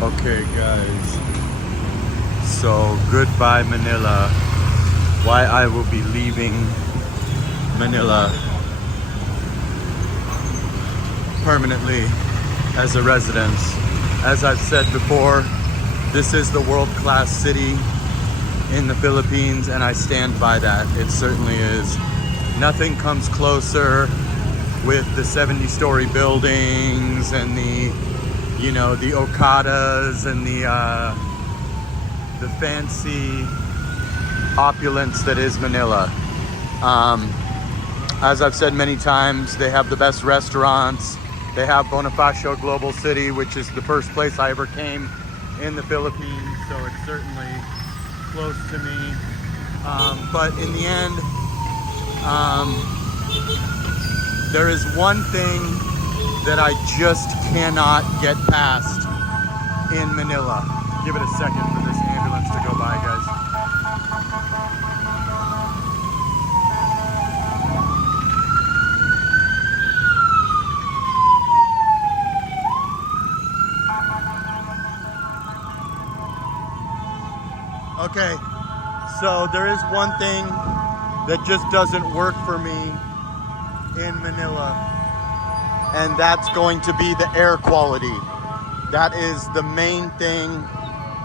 Okay, guys. So, goodbye, Manila. Why I will be leaving Manila permanently as a residence. As I've said before, this is the world-class city in the Philippines, and I stand by that. It certainly is. Nothing comes closer with the 70-story buildings and the Okadas and the fancy opulence that is Manila. As I've said many times, they have the best restaurants. They have Bonifacio Global City, which is the first place I ever came in the Philippines, so it's certainly close to me. But in the end, there is one thing that I just cannot get past in Manila. Give it a second for this ambulance to go by, guys. Okay, so there is one thing that just doesn't work for me in Manila, and that's going to be the air quality. That is the main thing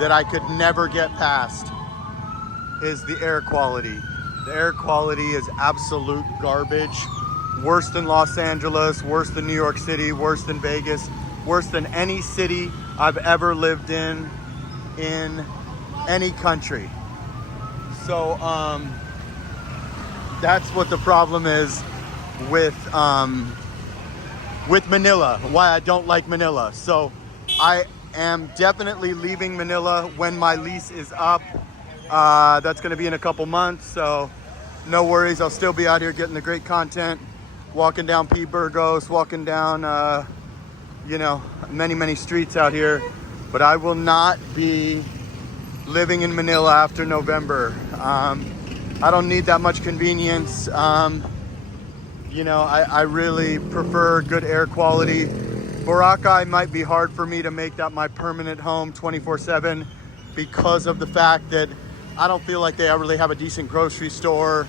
that I could never get past, is the air quality. The air quality is absolute garbage. Worse than Los Angeles, worse than New York City, worse than Vegas, worse than any city I've ever lived in any country. So that's what the problem is with Manila, why I don't like Manila. So I am definitely leaving Manila when my lease is up. That's going to be in a couple months, so no worries. I'll still be out here getting the great content, walking down P. Burgos, walking down, many streets out here. But I will not be living in Manila after November. I don't need that much convenience. I really prefer good air quality. Boracay might be hard for me to make that my permanent home 24/7 because of the fact that I don't feel like they really have a decent grocery store.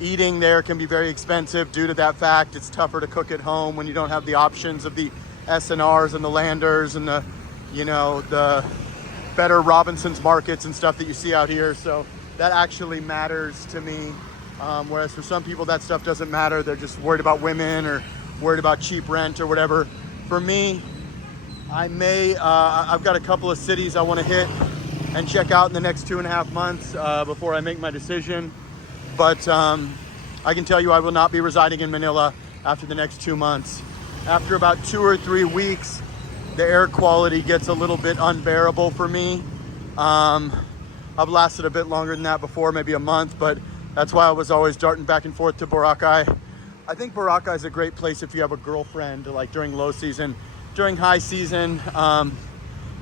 Eating there can be very expensive due to that fact. It's tougher to cook at home when you don't have the options of the SNRs and the Landers and the better Robinson's markets and stuff that you see out here. So that actually matters to me. Whereas for some people that stuff doesn't matter. They're just worried about women or worried about cheap rent or whatever. For me, I've got a couple of cities I want to hit and check out in the next 2.5 months before I make my decision. But I can tell you I will not be residing in Manila after the next 2 months. After about 2 or 3 weeks, the air quality gets a little bit unbearable for me. I've lasted a bit longer than that before, maybe a month, but that's why I was always darting back and forth to Boracay. I think Boracay is a great place if you have a girlfriend, like during low season. During high season,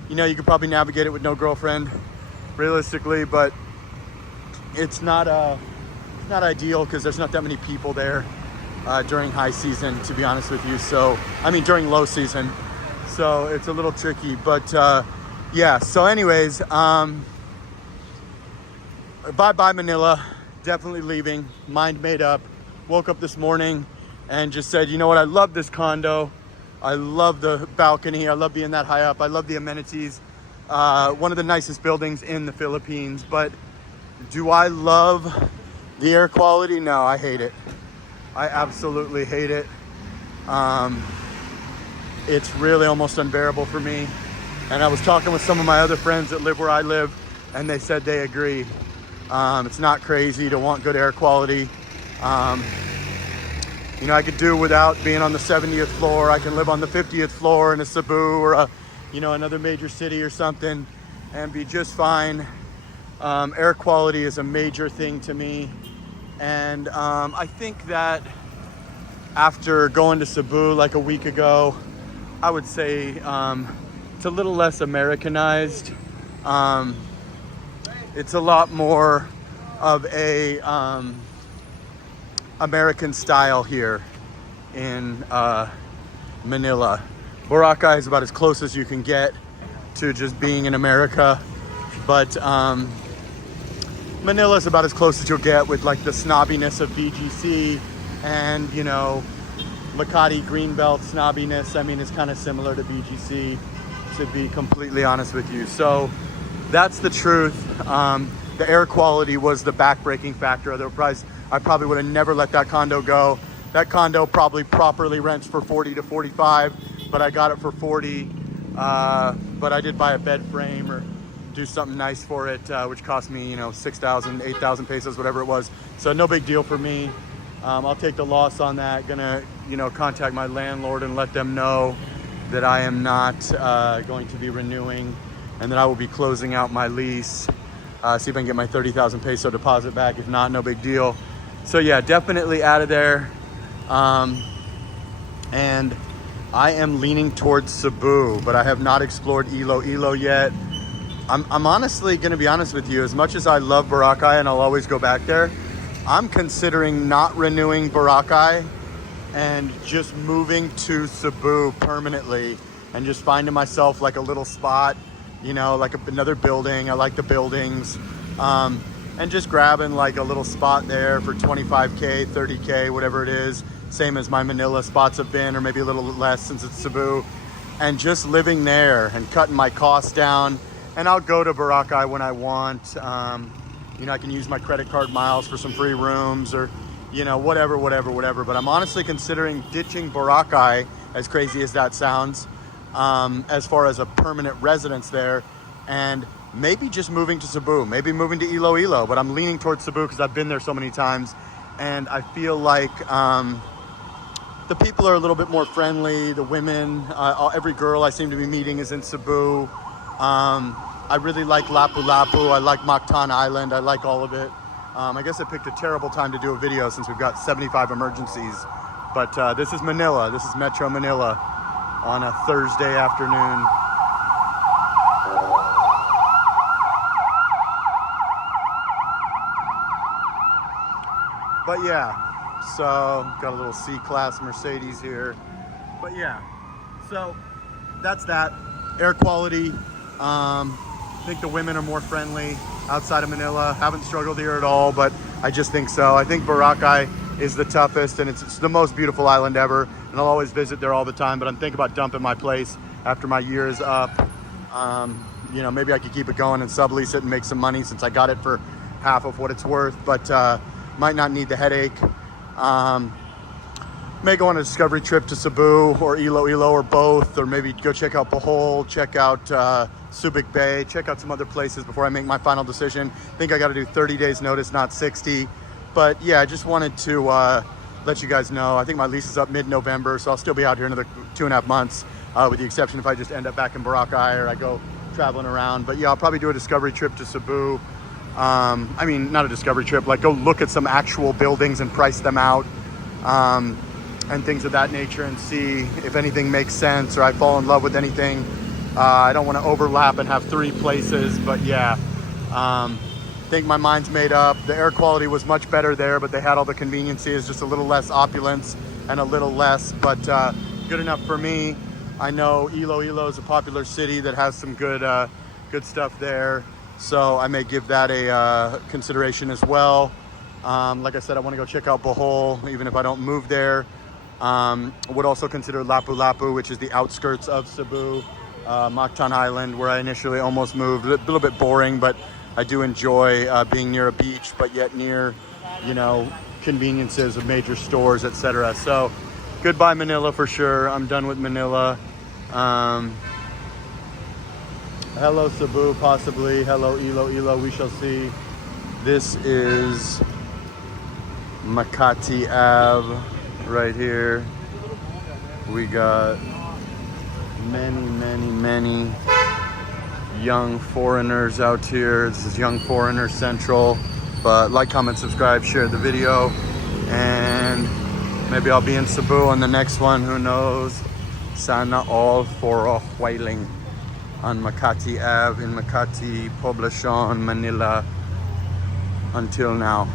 you could probably navigate it with no girlfriend, realistically, but it's not ideal because there's not that many people there during high season, to be honest with you. So, during low season. So it's a little tricky, but yeah. So anyways, bye Manila. Definitely leaving. Mind made up. Woke up this morning and just said, you know what? I love this condo. I love the balcony. I love being that high up. I love the amenities. One of the nicest buildings in the Philippines. But do I love the air quality? No, I hate it. I absolutely hate it. It's really almost unbearable for me. And I was talking with some of my other friends that live where I live, and they said they agree. It's not crazy to want good air quality. I could do without being on the 70th floor. I can live on the 50th floor in a Cebu or another major city or something and be just fine. Air quality is a major thing to me. And I think that after going to Cebu like a week ago, I would say it's a little less Americanized. It's a lot more of a American style here in Manila. Boracay is about as close as you can get. to just being in America. But Manila's about as close as you'll get with like the snobbiness of BGC and, you know, Makati Greenbelt snobbiness. I mean, it's kind of similar to BGC, to be completely honest with you. So that's the truth. The air quality was the backbreaking factor. Otherwise, I probably would have never let that condo go. That condo probably properly rents for 40 to 45, but I got it for 40. But I did buy a bed frame or do something nice for it, which cost me, you know, 6,000, 8,000 pesos, whatever it was. So no big deal for me. I'll take the loss on that. Gonna, you know, contact my landlord and let them know that I am not going to be renewing and that I will be closing out my lease. See if I can get my 30,000 peso deposit back. If not, no big deal. So yeah, definitely out of there. And I am leaning towards Cebu, but I have not explored Iloilo yet. I'm honestly gonna be honest with you, as much as I love Boracay and I'll always go back there, I'm considering not renewing Boracay and just moving to Cebu permanently and just finding myself like a little spot, you know, like another building. I like the buildings. And just grabbing like a little spot there for 25K, 30K, whatever it is. Same as my Manila spots have been, or maybe a little less since it's Cebu. And just living there and cutting my costs down. And I'll go to Boracay when I want. You know, I can use my credit card miles for some free rooms or, you know, whatever. But I'm honestly considering ditching Boracay, as crazy as that sounds, as far as a permanent residence there, and maybe just moving to Cebu, maybe moving to Iloilo. But I'm leaning towards Cebu because I've been there so many times, and I feel like the people are a little bit more friendly. The women, every girl I seem to be meeting is in Cebu. I really like Lapu-Lapu. I like Mactan Island. I like all of it. I guess I picked a terrible time to do a video since we've got 75 emergencies. But this is Manila. This is Metro Manila on a Thursday afternoon. But yeah, so got a little C-Class Mercedes here. But yeah, so that's that. Air quality. I think the women are more friendly outside of Manila. Haven't struggled here at all, but I just think so. I think Boracay is the toughest, and it's the most beautiful island ever, and I'll always visit there all the time, but I'm thinking about dumping my place after my year is up. You know, maybe I could keep it going and sublease it and make some money since I got it for half of what it's worth, but might not need the headache. May go on a discovery trip to Cebu or Iloilo or both, or maybe go check out Bohol, check out Subic Bay, check out some other places before I make my final decision. I think I got to do 30 days notice, not 60. But yeah, I just wanted to let you guys know. I think my lease is up mid-November, so I'll still be out here another 2.5 months, with the exception if I just end up back in Boracay or I go traveling around. But yeah, I'll probably do a discovery trip to Cebu. I mean, not a discovery trip, like go look at some actual buildings and price them out. And things of that nature, and see if anything makes sense or I fall in love with anything. I don't want to overlap and have 3 places, but yeah, think my mind's made up. The air quality was much better there, but they had all the conveniences, just a little less opulence and a little less, but good enough for me. I know Iloilo is a popular city that has some good stuff there, so I may give that a consideration as well. Like I said, I want to go check out Bohol, even if I don't move there. Would also consider Lapu-Lapu, which is the outskirts of Cebu, Mactan Island, where I initially almost moved. A little bit boring, but I do enjoy being near a beach, but yet near, you know, conveniences of major stores, etc. So, goodbye Manila for sure. I'm done with Manila. Hello Cebu, possibly. Hello Iloilo, we shall see. This is Makati Ave. Right here we got many young foreigners out here. This is Young Foreigner Central, but like, comment, subscribe, share the video, and maybe I'll be in Cebu on the next one, who knows. Sana all for a whaling on Makati Ave in Makati, Poblacion, Manila. Until now.